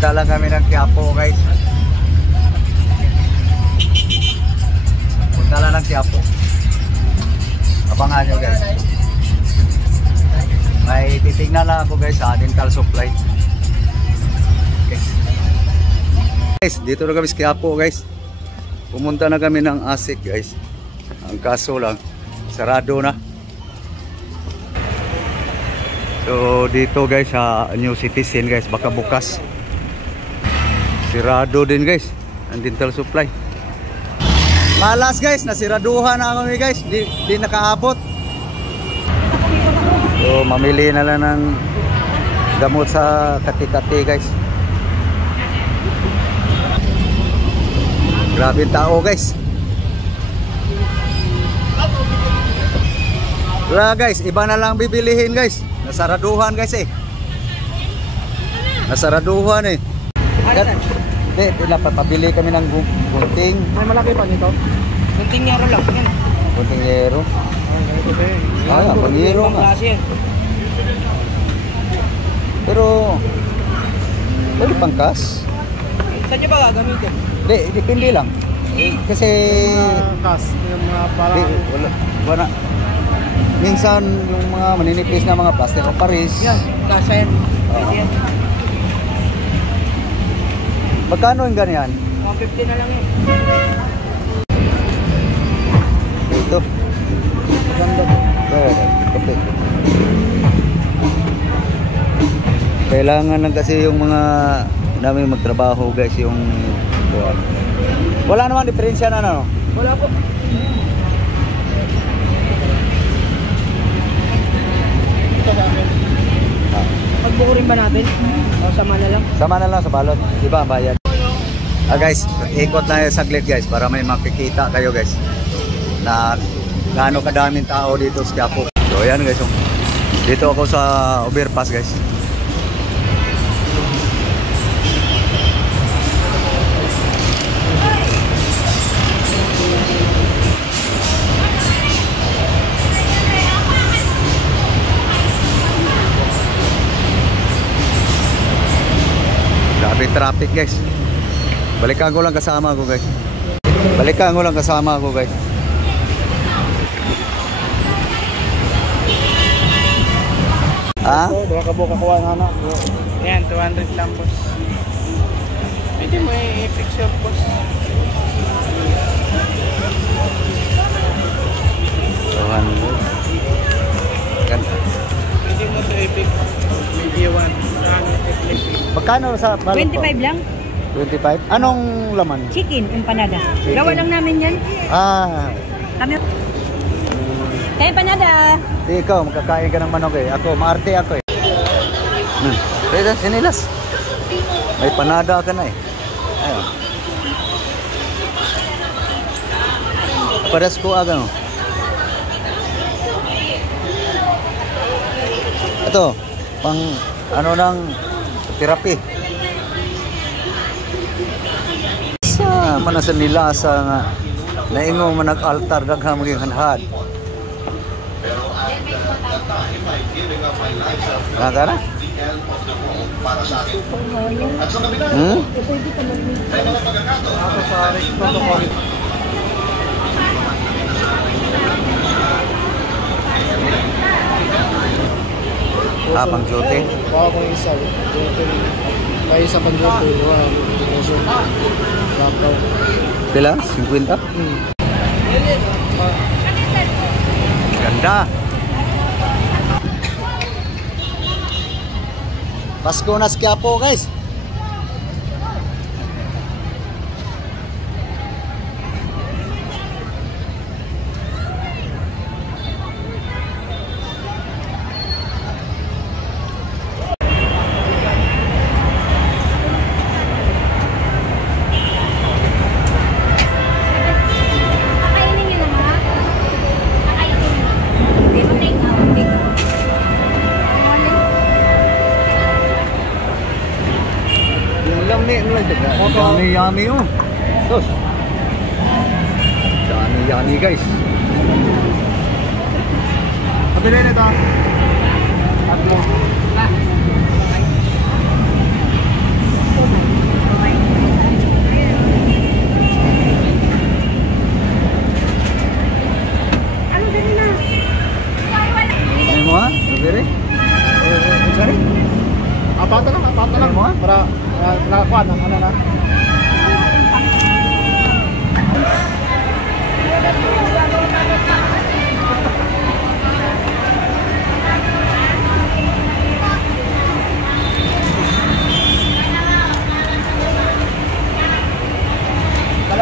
Pumunta lang kami ng Quiapo guys. Punta lang ng Quiapo. Abangan nyo guys. May titignan lang ako guys sa dental supply. Okay. Guys, dito na kami sa Quiapo guys. Pumunta na kami ng ASIC guys. Ang kaso lang, sarado na. So dito guys sa New Citizen guys, baka bukas. Sirado din guys ang dental supply. Malas guys, nasiraduhan na kami guys. Di nakaabot. So mamili na lang ng gamot sa kati-kati guys. Grabe tao guys. Wala guys, iba na lang bibilihin guys. Nasaraduhan guys eh. Nasaraduhan eh. Hindi, pabili kami ng gunting. May malaki pa nito? Gunting yero lang. Gunting yero. Pangiro nga. Pero pwede pangkas. Saan nyo ba gagamitin? Hindi, depende lang. Kasi kas, yung mga parang wala. Minsan yung mga maninipis na mga plastic o paris. Yan, kasa yan. Magkano yung ganyan? 150 na lang yun. Ito. Maganda po. Kailangan lang kasi yung mga namin magtrabaho guys yung wala naman diferensya na ano? Wala po. Ito sa amin. Pagbukurin ba natin? O sama na lang? Sama na lang sa balot. Diba bayad? Guys, ikot na yung saglit guys para may makikita kayo guys na gaano kadaming tao dito sa Quiapo. So ayan guys, dito ako sa overpass guys. Grabe traffic guys. Balikan ko lang kasama ko guys. Balikan ko lang kasama ko guys. Ha? Baka buka kuha na na. Yan, 200 lang boss. Pwede mo i-picture boss. 200. Ganda. Pwede mo ito i-picture. Video 1. Magkano sa balot 25 lang. 25? Anong laman? Chicken, empanada. Gawa lang namin yan. Kami. Kaya empanada. Ikaw, magkakain ka ng manok eh. Ako, maarte ako eh. Pwede, sinilas. May panada ka na eh. Ayun. Pares ko aga no. Ito, pang ano ng therapy. Mana sa nilasa nga naingo man nag-altar daghang maging hanhad. Nakara? Pang jote? Baka kung isa. May isa pang jote. Pila? 50? Ganda! Pasko na sa Quiapo guys! Yummy yummy oh. Tos. Yummy yummy guys. Pabili na ito. Tatlo. Pato lang mo para nakakuha ng ano na.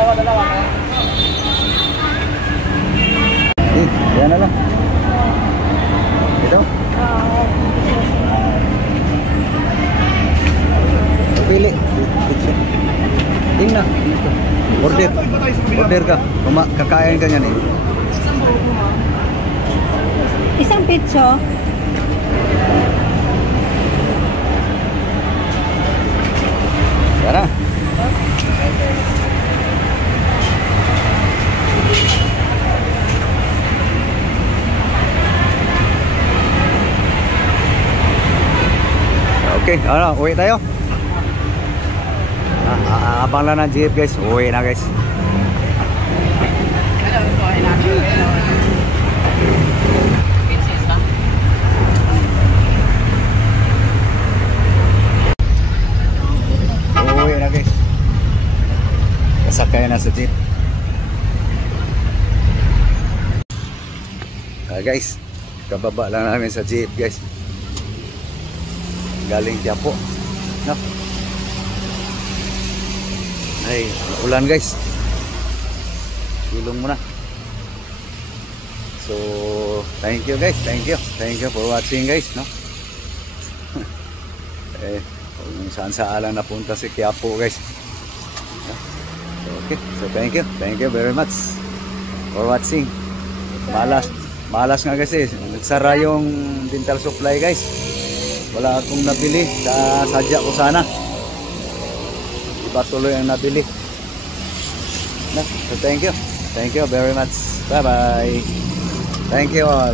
Dalawa. Yan na lang. Ito. Pili. Tingnan. Dito. Order ka. Kakain ka niyan eh. Isang pizza. Tara. Okay, ano, uwi tayo. Abang lang ng jeep guys. Uwi na guys. Uwi na guys. Kasakay na sa jeep. Guys, kababa lang namin sa jeep guys. Galing Quiapo, no? Ay, ulan guys. Tulong muna. So, thank you guys, thank you for watching guys, no? Kung saan lang napunta si Quiapo guys. Okay, so thank you very much for watching. Malas nga kasi, nagsara yung dental supply guys. Wala akong nabili, sadya ko sana. Iba tuloy ang nabili. So thank you very much. Bye bye. Thank you all.